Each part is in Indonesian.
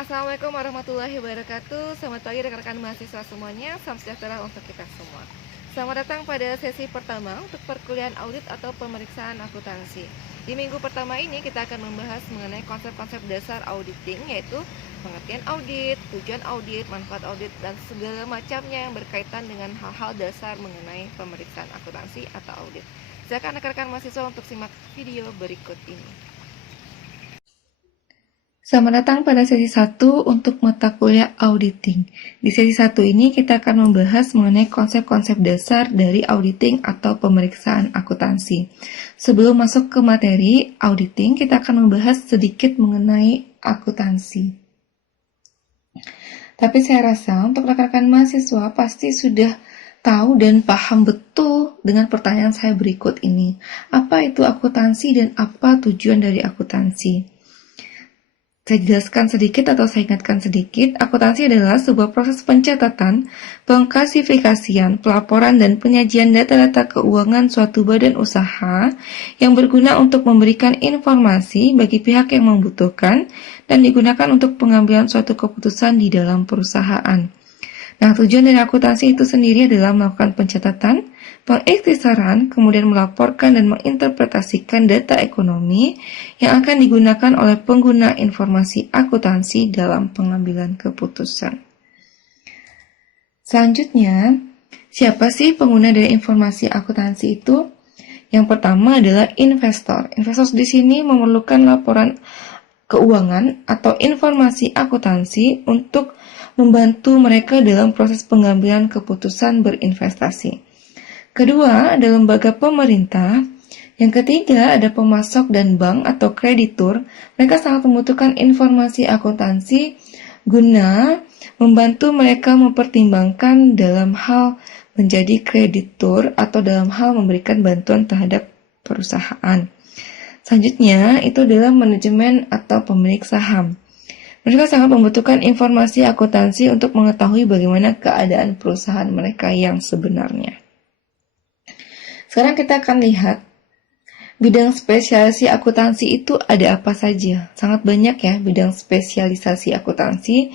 Assalamualaikum warahmatullahi wabarakatuh. Selamat pagi rekan-rekan mahasiswa semuanya. Salam sejahtera untuk kita semua. Selamat datang pada sesi pertama untuk perkuliahan audit atau pemeriksaan akuntansi. Di minggu pertama ini kita akan membahas mengenai konsep-konsep dasar auditing, yaitu pengertian audit, tujuan audit, manfaat audit, dan segala macamnya yang berkaitan dengan hal-hal dasar mengenai pemeriksaan akuntansi atau audit. Silakan rekan-rekan mahasiswa untuk simak video berikut ini. Selamat datang pada sesi 1 untuk mata kuliah auditing. Di sesi 1 ini kita akan membahas mengenai konsep-konsep dasar dari auditing atau pemeriksaan akuntansi. Sebelum masuk ke materi auditing, kita akan membahas sedikit mengenai akuntansi. Tapi saya rasa untuk rekan-rekan mahasiswa pasti sudah tahu dan paham betul dengan pertanyaan saya berikut ini. Apa itu akuntansi dan apa tujuan dari akuntansi? Saya jelaskan sedikit atau saya ingatkan sedikit, akuntansi adalah sebuah proses pencatatan, pengklasifikasian, pelaporan, dan penyajian data-data keuangan suatu badan usaha yang berguna untuk memberikan informasi bagi pihak yang membutuhkan dan digunakan untuk pengambilan suatu keputusan di dalam perusahaan. Nah, tujuan dari akuntansi itu sendiri adalah melakukan pencatatan, pengikhtisaran, kemudian melaporkan dan menginterpretasikan data ekonomi yang akan digunakan oleh pengguna informasi akuntansi dalam pengambilan keputusan. Selanjutnya, siapa sih pengguna dari informasi akuntansi itu? Yang pertama adalah investor. Investor di sini memerlukan laporan keuangan atau informasi akuntansi untuk membantu mereka dalam proses pengambilan keputusan berinvestasi. Kedua, ada lembaga pemerintah. Yang ketiga, ada pemasok dan bank atau kreditur. Mereka sangat membutuhkan informasi akuntansi guna membantu mereka mempertimbangkan dalam hal menjadi kreditur atau dalam hal memberikan bantuan terhadap perusahaan. Selanjutnya, itu adalah manajemen atau pemilik saham. Mereka sangat membutuhkan informasi akuntansi untuk mengetahui bagaimana keadaan perusahaan mereka yang sebenarnya. Sekarang kita akan lihat bidang spesialisasi akuntansi itu ada apa saja. Sangat banyak ya bidang spesialisasi akuntansi.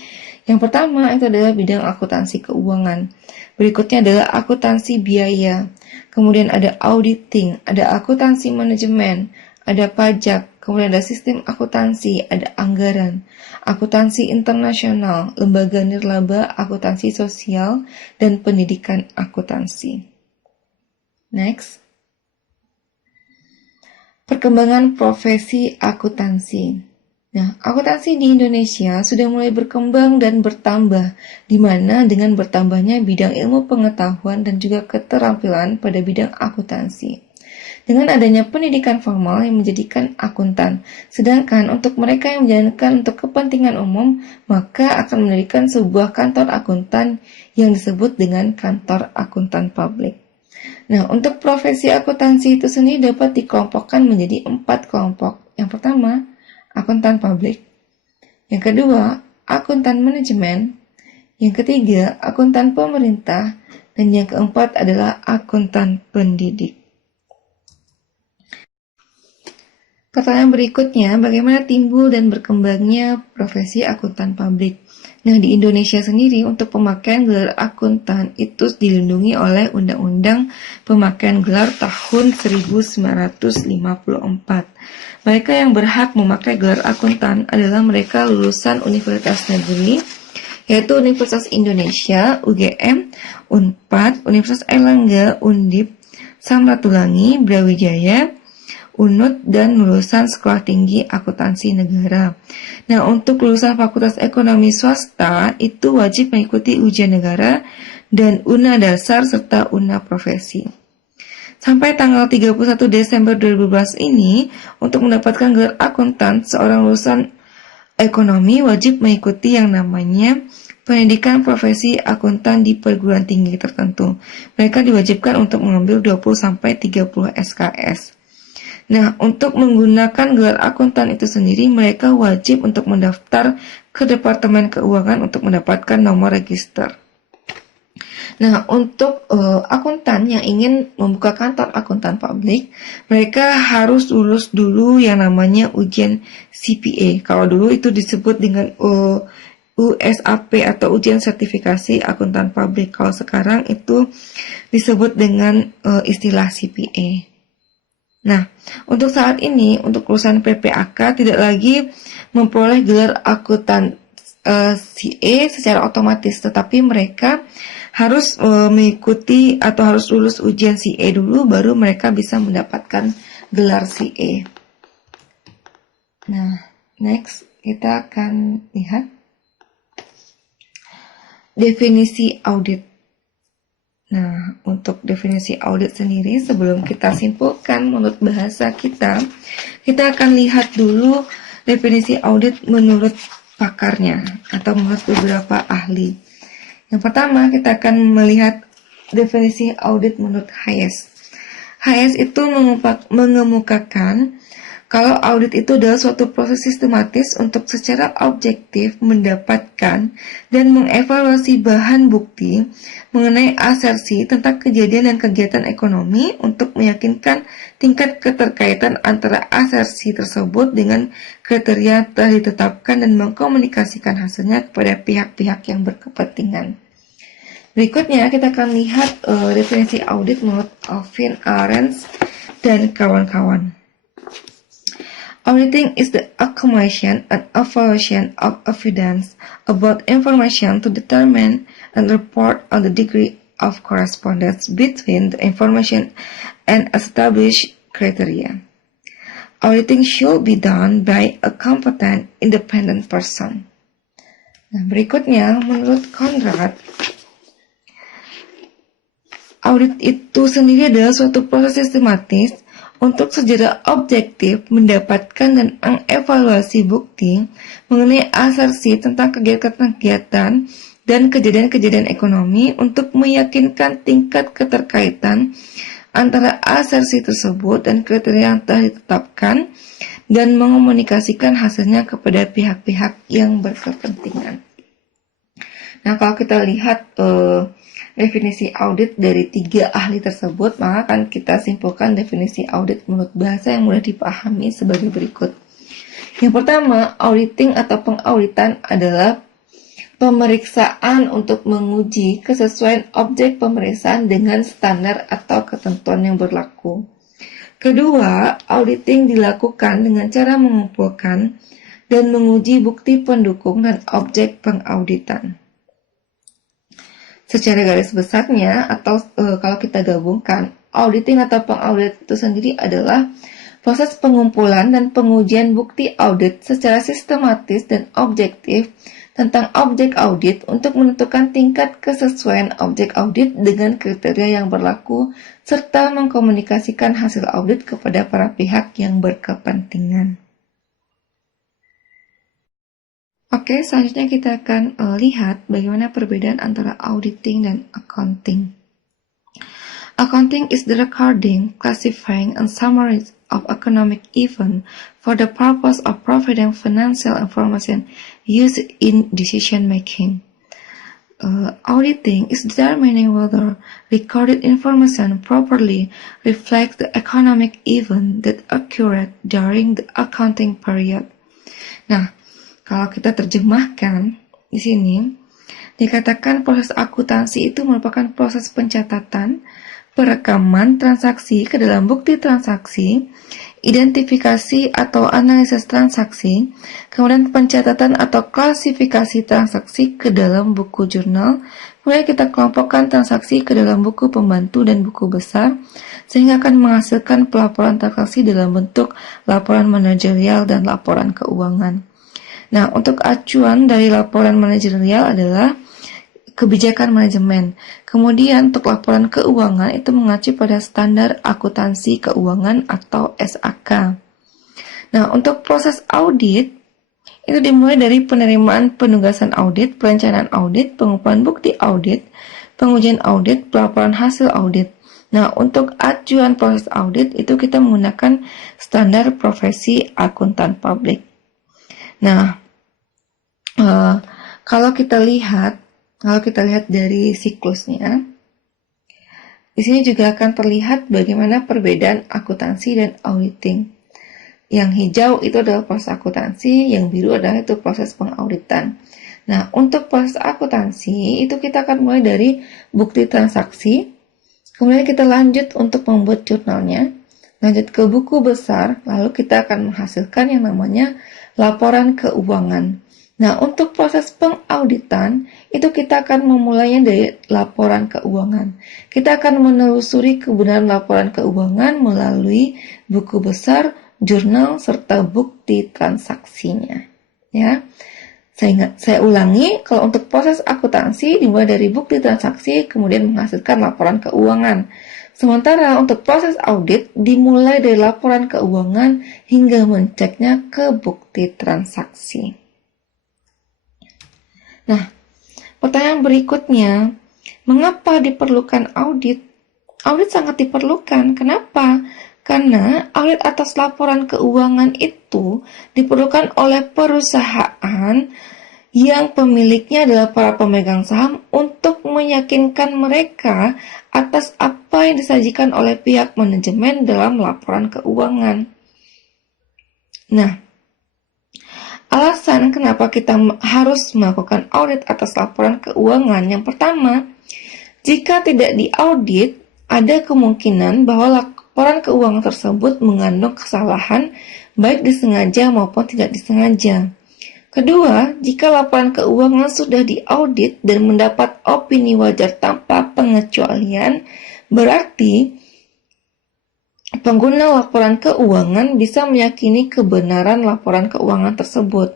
Yang pertama itu adalah bidang akuntansi keuangan. Berikutnya adalah akuntansi biaya. Kemudian ada auditing, ada akuntansi manajemen, ada pajak, kemudian ada sistem akuntansi, ada anggaran, akuntansi internasional, lembaga nirlaba, akuntansi sosial, dan pendidikan akuntansi. Next. Perkembangan profesi akuntansi. Nah, akuntansi di Indonesia sudah mulai berkembang dan bertambah, di mana dengan bertambahnya bidang ilmu pengetahuan dan juga keterampilan pada bidang akuntansi. Dengan adanya pendidikan formal yang menjadikan akuntan, sedangkan untuk mereka yang menjalankan untuk kepentingan umum, maka akan mendirikan sebuah kantor akuntan yang disebut dengan kantor akuntan publik. Nah, untuk profesi akuntansi itu sendiri dapat dikelompokkan menjadi 4 kelompok. Yang pertama, akuntan publik. Yang kedua, akuntan manajemen. Yang ketiga, akuntan pemerintah. Dan yang keempat adalah akuntan pendidik. Pertanyaan berikutnya, bagaimana timbul dan berkembangnya profesi akuntan publik? Nah, di Indonesia sendiri untuk pemakaian gelar akuntan itu dilindungi oleh Undang-Undang Pemakaian Gelar tahun 1954. Mereka yang berhak memakai gelar akuntan adalah mereka lulusan Universitas Negeri, yaitu Universitas Indonesia, UGM, Unpad, Universitas Airlangga, Undip, Samratulangi, Brawijaya, UNUD, dan lulusan Sekolah Tinggi Akuntansi Negara. Nah, untuk lulusan Fakultas Ekonomi Swasta itu wajib mengikuti ujian negara dan UNA dasar serta UNA profesi. Sampai tanggal 31 Desember 2012 ini, untuk mendapatkan gelar akuntan, seorang lulusan ekonomi wajib mengikuti yang namanya pendidikan profesi akuntan di perguruan tinggi tertentu. Mereka diwajibkan untuk mengambil 20-30 SKS. Nah, untuk menggunakan gelar akuntan itu sendiri, mereka wajib untuk mendaftar ke Departemen Keuangan untuk mendapatkan nomor register. Nah, untuk akuntan yang ingin membuka kantor akuntan publik, mereka harus lulus dulu yang namanya ujian CPA. Kalau dulu itu disebut dengan USAP atau ujian sertifikasi akuntan publik. Kalau sekarang itu disebut dengan istilah CPA. Nah, untuk saat ini, untuk lulusan PPAK tidak lagi memperoleh gelar akuntan CA secara otomatis, tetapi mereka harus mengikuti atau harus lulus ujian CA dulu, baru mereka bisa mendapatkan gelar CA. Nah, next kita akan lihat definisi audit. Nah, untuk definisi audit sendiri, sebelum kita simpulkan menurut bahasa kita akan lihat dulu definisi audit menurut pakarnya atau menurut beberapa ahli. Yang pertama, kita akan melihat definisi audit menurut Hayes. Hayes itu mengemukakan kalau audit itu adalah suatu proses sistematis untuk secara objektif mendapatkan dan mengevaluasi bahan bukti mengenai asersi tentang kejadian dan kegiatan ekonomi untuk meyakinkan tingkat keterkaitan antara asersi tersebut dengan kriteria telah ditetapkan dan mengkomunikasikan hasilnya kepada pihak-pihak yang berkepentingan. Berikutnya kita akan lihat definisi audit menurut Alvin Arends dan kawan-kawan. Auditing is the accumulation and evaluation of evidence about information to determine and report on the degree of correspondence between the information and established criteria. Auditing should be done by a competent, independent person. Nah, berikutnya, menurut Conrad, audit itu sendiri adalah suatu proses sistematis untuk secara objektif mendapatkan dan mengevaluasi bukti mengenai asersi tentang kegiatan-kegiatan dan kejadian-kejadian ekonomi untuk meyakinkan tingkat keterkaitan antara asersi tersebut dan kriteria yang telah ditetapkan dan mengomunikasikan hasilnya kepada pihak-pihak yang berkepentingan. Nah, kalau kita lihat definisi audit dari 3 ahli tersebut, maka akan kita simpulkan definisi audit menurut bahasa yang mudah dipahami sebagai berikut. Yang pertama, auditing atau pengauditan adalah pemeriksaan untuk menguji kesesuaian objek pemeriksaan dengan standar atau ketentuan yang berlaku. Kedua, auditing dilakukan dengan cara mengumpulkan dan menguji bukti pendukung dan objek pengauditan. Secara garis besarnya atau kalau kita gabungkan, auditing atau pengaudit itu sendiri adalah proses pengumpulan dan pengujian bukti audit secara sistematis dan objektif tentang objek audit untuk menentukan tingkat kesesuaian objek audit dengan kriteria yang berlaku serta mengkomunikasikan hasil audit kepada para pihak yang berkepentingan. Oke, selanjutnya kita akan lihat bagaimana perbedaan antara auditing dan accounting. Accounting is the recording, classifying, and summary of economic event for the purpose of providing financial information used in decision making. Auditing is determining whether recorded information properly reflects the economic event that occurred during the accounting period. Nah, kalau kita terjemahkan di sini, dikatakan proses akuntansi itu merupakan proses pencatatan, perekaman transaksi ke dalam bukti transaksi, identifikasi atau analisis transaksi, kemudian pencatatan atau klasifikasi transaksi ke dalam buku jurnal, kemudian kita kelompokkan transaksi ke dalam buku pembantu dan buku besar, sehingga akan menghasilkan pelaporan transaksi dalam bentuk laporan manajerial dan laporan keuangan. Nah, untuk acuan dari laporan manajerial adalah kebijakan manajemen. Kemudian untuk laporan keuangan itu mengacu pada standar akuntansi keuangan atau SAK. Nah, untuk proses audit itu dimulai dari penerimaan penugasan audit, perencanaan audit, pengumpulan bukti audit, pengujian audit, pelaporan hasil audit. Nah, untuk acuan proses audit itu kita menggunakan standar profesi akuntan publik. Nah, kalau kita lihat Kalau kita lihat dari siklusnya, di sini juga akan terlihat bagaimana perbedaan akuntansi dan auditing. Yang hijau itu adalah proses akuntansi, yang biru adalah itu proses pengauditan. Nah, untuk proses akuntansi itu kita akan mulai dari bukti transaksi, kemudian kita lanjut untuk membuat jurnalnya, lanjut ke buku besar, lalu kita akan menghasilkan yang namanya laporan keuangan. Nah, untuk proses pengauditan, itu kita akan memulainya dari laporan keuangan. Kita akan menelusuri kebenaran laporan keuangan melalui buku besar, jurnal, serta bukti transaksinya. Ya, saya ulangi, kalau untuk proses akuntansi dimulai dari bukti transaksi, kemudian menghasilkan laporan keuangan. Sementara untuk proses audit dimulai dari laporan keuangan hingga menceknya ke bukti transaksi. Nah, pertanyaan berikutnya, mengapa diperlukan audit? Audit sangat diperlukan. Kenapa? Karena audit atas laporan keuangan itu diperlukan oleh perusahaan yang pemiliknya adalah para pemegang saham untuk meyakinkan mereka atas apa yang disajikan oleh pihak manajemen dalam laporan keuangan. Nah, alasan kenapa kita harus melakukan audit atas laporan keuangan, yang pertama, jika tidak diaudit, ada kemungkinan bahwa laporan keuangan tersebut mengandung kesalahan, baik disengaja maupun tidak disengaja. Kedua, jika laporan keuangan sudah diaudit dan mendapat opini wajar tanpa pengecualian, berarti pengguna laporan keuangan bisa meyakini kebenaran laporan keuangan tersebut.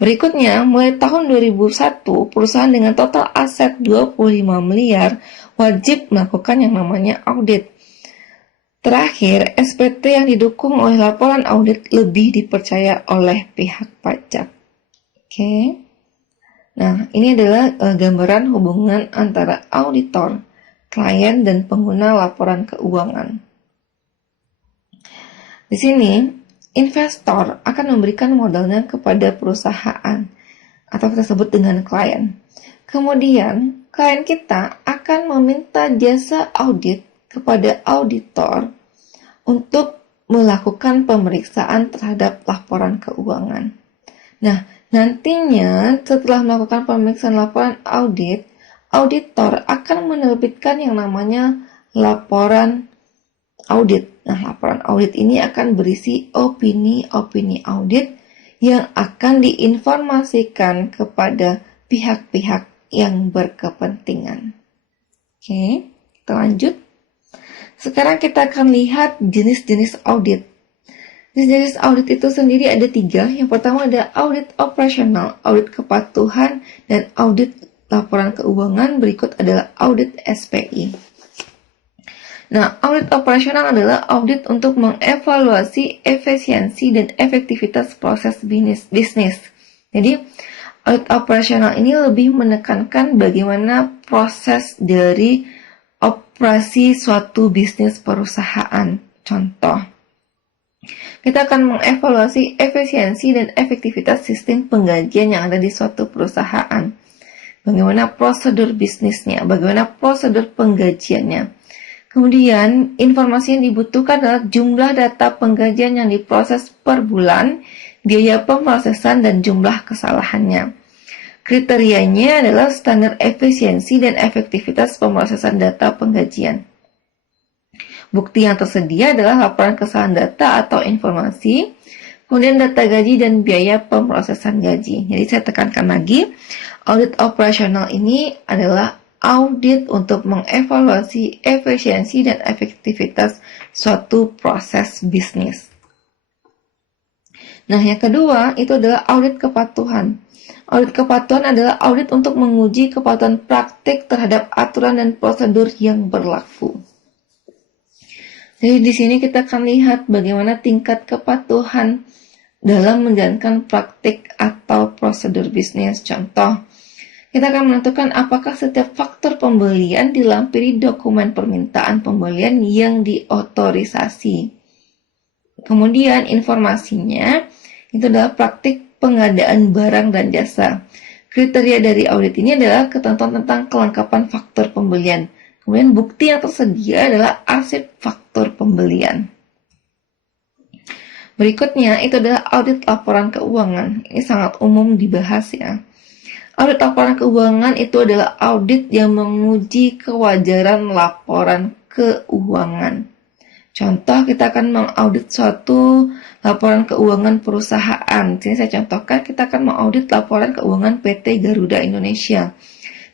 Berikutnya, mulai tahun 2001, perusahaan dengan total aset 25 miliar wajib melakukan yang namanya audit. Terakhir, SPT yang didukung oleh laporan audit lebih dipercaya oleh pihak pajak. Oke. Nah, ini adalah gambaran hubungan antara auditor, klien, dan pengguna laporan keuangan. Di sini, investor akan memberikan modalnya kepada perusahaan atau kita sebut dengan klien. Kemudian, klien kita akan meminta jasa audit kepada auditor untuk melakukan pemeriksaan terhadap laporan keuangan. Nah, nantinya setelah melakukan pemeriksaan laporan audit, auditor akan menerbitkan yang namanya laporan audit. Nah, laporan audit ini akan berisi opini-opini audit yang akan diinformasikan kepada pihak-pihak yang berkepentingan. Oke, kita lanjut. Sekarang kita akan lihat jenis-jenis audit. Jenis-jenis audit itu sendiri ada 3. Yang pertama ada audit operasional, audit kepatuhan, dan audit laporan keuangan. Berikut adalah audit SPI. Nah, audit operasional adalah audit untuk mengevaluasi efisiensi dan efektivitas proses bisnis. Jadi, audit operasional ini lebih menekankan bagaimana proses dari operasi suatu bisnis perusahaan. Contoh, kita akan mengevaluasi efisiensi dan efektivitas sistem penggajian yang ada di suatu perusahaan. Bagaimana prosedur bisnisnya, bagaimana prosedur penggajiannya. Kemudian, informasi yang dibutuhkan adalah jumlah data penggajian yang diproses per bulan, biaya pemrosesan, dan jumlah kesalahannya. Kriterianya adalah standar efisiensi dan efektivitas pemrosesan data penggajian. Bukti yang tersedia adalah laporan kesalahan data atau informasi, kemudian data gaji dan biaya pemrosesan gaji. Jadi saya tekankan lagi, audit operasional ini adalah audit untuk mengevaluasi efisiensi dan efektivitas suatu proses bisnis. Nah, yang kedua itu adalah audit kepatuhan. Audit kepatuhan adalah audit untuk menguji kepatuhan praktik terhadap aturan dan prosedur yang berlaku. Jadi di sini kita akan lihat bagaimana tingkat kepatuhan dalam menjalankan praktik atau prosedur bisnis. Contoh, kita akan menentukan apakah setiap faktor pembelian dilampiri dokumen permintaan pembelian yang diotorisasi. Kemudian informasinya itu adalah praktik pengadaan barang dan jasa. Kriteria dari audit ini adalah ketentuan tentang kelengkapan faktor pembelian. Kemudian bukti yang tersedia adalah arsip faktor pembelian. Berikutnya itu adalah audit laporan keuangan. Ini sangat umum dibahas ya. Audit laporan keuangan itu adalah audit yang menguji kewajaran laporan keuangan. Contoh, kita akan mengaudit suatu laporan keuangan perusahaan. Sini saya contohkan, kita akan mengaudit laporan keuangan PT Garuda Indonesia.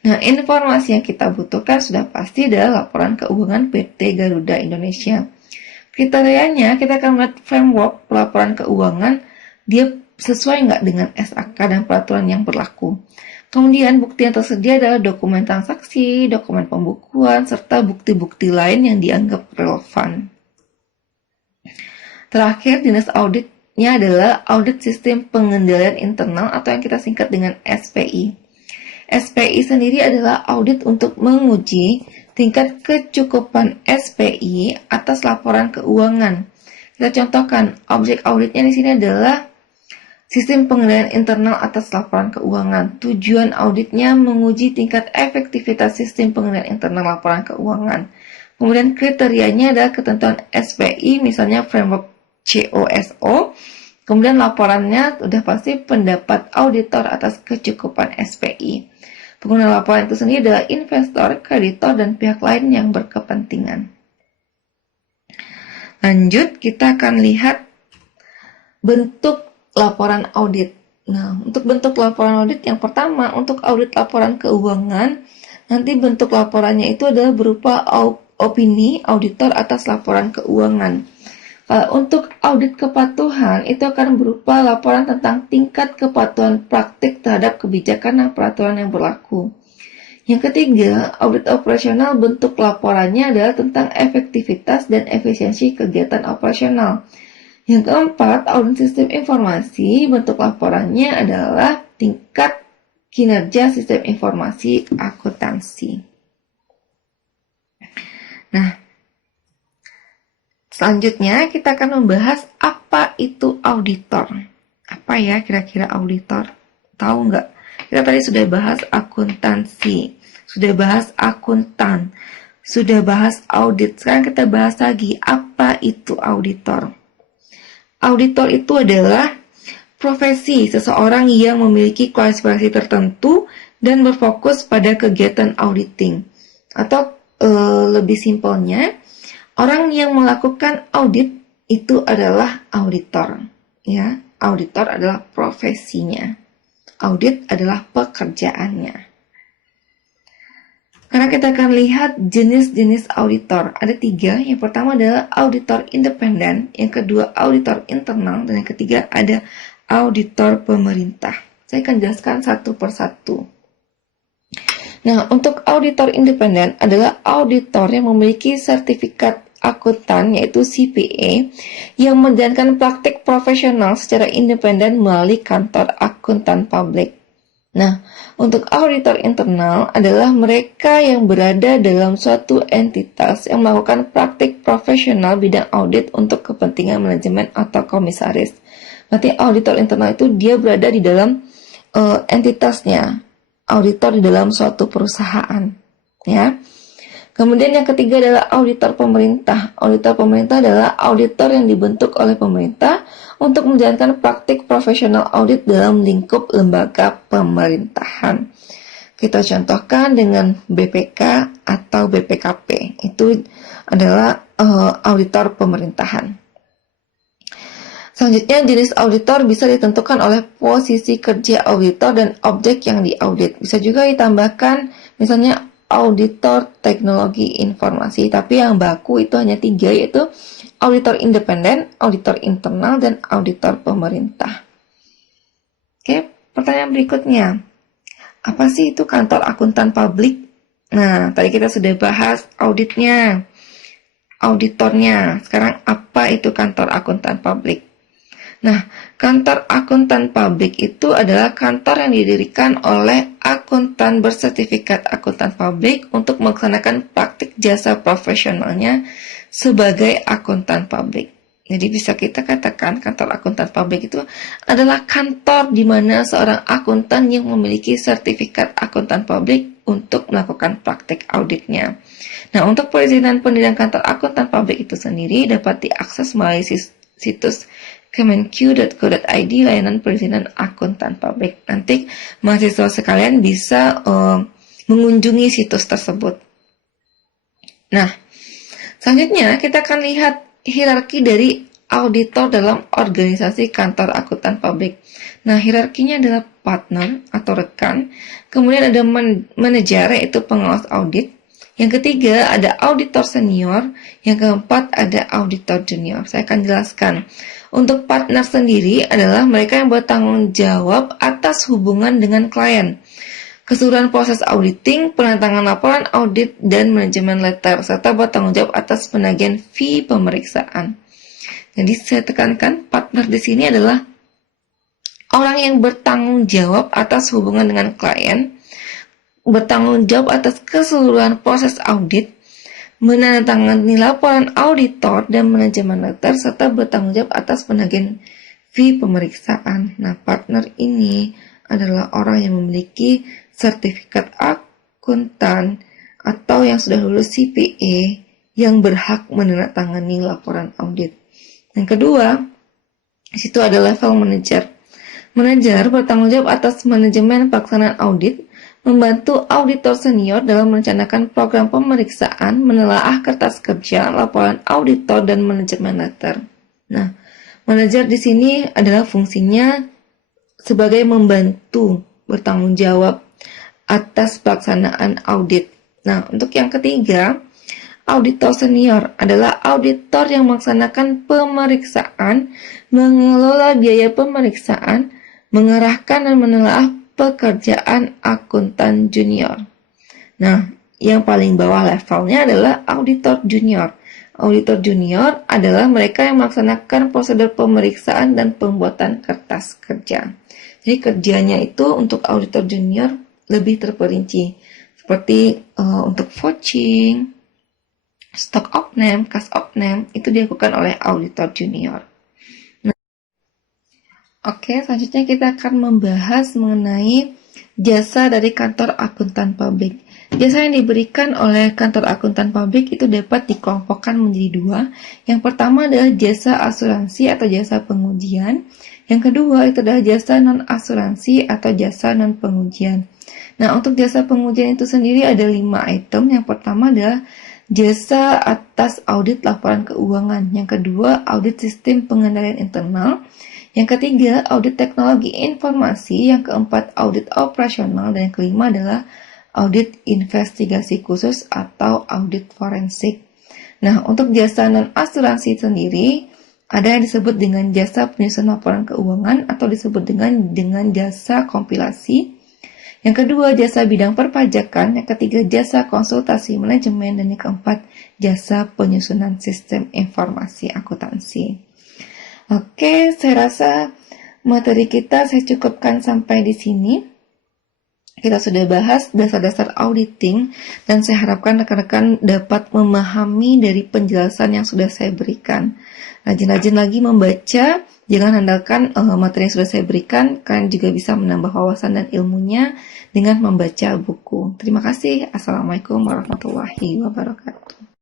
Nah, informasi yang kita butuhkan sudah pasti adalah laporan keuangan PT Garuda Indonesia. Kriterianya, kita akan melihat framework pelaporan keuangan, dia sesuai nggak dengan SAK dan peraturan yang berlaku. Kemudian bukti yang tersedia adalah dokumen transaksi, dokumen pembukuan, serta bukti-bukti lain yang dianggap relevan. Terakhir, jenis auditnya adalah audit sistem pengendalian internal atau yang kita singkat dengan SPI. SPI sendiri adalah audit untuk menguji tingkat kecukupan SPI atas laporan keuangan. Kita contohkan, objek auditnya di sini adalah sistem pengendalian internal atas laporan keuangan. Tujuan auditnya menguji tingkat efektivitas sistem pengendalian internal laporan keuangan. Kemudian kriterianya adalah ketentuan SPI, misalnya framework COSO. Kemudian laporannya sudah pasti pendapat auditor atas kecukupan SPI. Pengguna laporan itu sendiri adalah investor, kreditor, dan pihak lain yang berkepentingan. Lanjut, kita akan lihat bentuk laporan audit. Nah, untuk bentuk laporan audit yang pertama, untuk audit laporan keuangan, nanti bentuk laporannya itu adalah berupa opini auditor atas laporan keuangan. Untuk audit kepatuhan, itu akan berupa laporan tentang tingkat kepatuhan praktik terhadap kebijakan dan peraturan yang berlaku. Yang ketiga, audit operasional, bentuk laporannya adalah tentang efektivitas dan efisiensi kegiatan operasional. Yang keempat, audit sistem informasi, bentuk laporannya adalah tingkat kinerja sistem informasi akuntansi. Nah, selanjutnya kita akan membahas apa itu auditor. Apa ya kira-kira auditor? Tahu nggak? Kita tadi sudah bahas akuntansi, sudah bahas akuntan, sudah bahas audit. Sekarang kita bahas lagi apa itu auditor. Auditor itu adalah profesi seseorang yang memiliki kualifikasi tertentu dan berfokus pada kegiatan auditing. Atau lebih simpelnya, orang yang melakukan audit itu adalah auditor, ya. Auditor adalah profesinya. Audit adalah pekerjaannya. Karena kita akan lihat jenis-jenis auditor. Ada 3. Yang pertama adalah auditor independen, yang kedua auditor internal, dan yang ketiga ada auditor pemerintah. Saya akan jelaskan satu persatu. Nah, untuk auditor independen adalah auditor yang memiliki sertifikat akuntan yaitu CPA yang menjalankan praktik profesional secara independen melalui kantor akuntan publik. Nah, untuk auditor internal adalah mereka yang berada dalam suatu entitas yang melakukan praktik profesional bidang audit untuk kepentingan manajemen atau komisaris. Berarti auditor internal itu dia berada di dalam entitasnya, auditor di dalam suatu perusahaan, ya. Kemudian yang ketiga adalah auditor pemerintah. Auditor pemerintah adalah auditor yang dibentuk oleh pemerintah untuk menjalankan praktik profesional audit dalam lingkup lembaga pemerintahan. Kita contohkan dengan BPK atau BPKP. Itu adalah auditor pemerintahan. Selanjutnya, jenis auditor bisa ditentukan oleh posisi kerja auditor dan objek yang diaudit. Bisa juga ditambahkan misalnya auditor teknologi informasi, tapi yang baku itu hanya 3, yaitu auditor independen, auditor internal, dan auditor pemerintah. Oke, pertanyaan berikutnya. Apa sih itu kantor akuntan publik? Nah, tadi kita sudah bahas auditnya, auditornya. Sekarang apa itu kantor akuntan publik? Nah, kantor akuntan publik itu adalah kantor yang didirikan oleh akuntan bersertifikat akuntan publik untuk melaksanakan praktik jasa profesionalnya sebagai akuntan publik. Jadi bisa kita katakan kantor akuntan publik itu adalah kantor di mana seorang akuntan yang memiliki sertifikat akuntan publik untuk melakukan praktik auditnya. Nah, untuk perizinan pendirian kantor akuntan publik itu sendiri dapat diakses melalui situs kemenq.go.id layanan perizinan akuntan publik. Nanti mahasiswa sekalian bisa mengunjungi situs tersebut. Nah, selanjutnya kita akan lihat hierarki dari auditor dalam organisasi kantor akuntan publik. Nah, hierarkinya adalah partner atau rekan, kemudian ada manajer yaitu pengawas audit, yang ketiga ada auditor senior, yang keempat ada auditor junior. Saya akan jelaskan. Untuk partner sendiri adalah mereka yang bertanggung jawab atas hubungan dengan klien, keseluruhan proses auditing, penandatangan laporan audit, dan manajemen letter, serta bertanggung jawab atas penagihan fee pemeriksaan. Jadi saya tekankan partner di sini adalah orang yang bertanggung jawab atas hubungan dengan klien, bertanggung jawab atas keseluruhan proses audit, menandatangani laporan auditor dan manajemen letter, serta bertanggung jawab atas penagihan fee pemeriksaan. Nah, partner ini adalah orang yang memiliki sertifikat akuntan atau yang sudah lulus CPA yang berhak menandatangani laporan audit. Yang kedua, itu ada level manajer. Manajer bertanggung jawab atas manajemen pelaksanaan audit, membantu auditor senior dalam merencanakan program pemeriksaan, menelaah kertas kerja, laporan auditor, dan manajemen letter. Nah, manajer di sini adalah fungsinya sebagai membantu bertanggung jawab atas pelaksanaan audit. Nah, untuk yang ketiga, auditor senior adalah auditor yang melaksanakan pemeriksaan, mengelola biaya pemeriksaan, mengarahkan dan menelaah pekerjaan akuntan junior. Nah, yang paling bawah levelnya adalah auditor junior. Auditor junior adalah mereka yang melaksanakan prosedur pemeriksaan dan pembuatan kertas kerja. Jadi kerjanya itu untuk auditor junior lebih terperinci, seperti untuk vouching, stock of name, cash of name, itu dilakukan oleh auditor junior. Oke, selanjutnya kita akan membahas mengenai jasa dari kantor akuntan publik. Jasa yang diberikan oleh kantor akuntan publik itu dapat dikelompokkan menjadi dua. Yang pertama adalah jasa asuransi atau jasa pengujian. Yang kedua itu adalah jasa non-asuransi atau jasa non-pengujian. Nah, untuk jasa pengujian itu sendiri ada 5 item. Yang pertama adalah jasa atas audit laporan keuangan. Yang kedua, audit sistem pengendalian internal. Yang ketiga, audit teknologi informasi. Yang keempat, audit operasional. Dan yang kelima adalah audit investigasi khusus atau audit forensik. Nah, untuk jasa non-asuransi sendiri, ada yang disebut dengan jasa penyusunan laporan keuangan atau disebut dengan jasa kompilasi. Yang kedua, jasa bidang perpajakan. Yang ketiga, jasa konsultasi manajemen. Dan yang keempat, jasa penyusunan sistem informasi akuntansi. Oke, saya rasa materi kita saya cukupkan sampai di sini. Kita sudah bahas dasar-dasar auditing dan saya harapkan rekan-rekan dapat memahami dari penjelasan yang sudah saya berikan. Rajin-rajin lagi membaca, jangan andalkan materi yang sudah saya berikan, kalian juga bisa menambah wawasan dan ilmunya dengan membaca buku. Terima kasih. Assalamualaikum warahmatullahi wabarakatuh.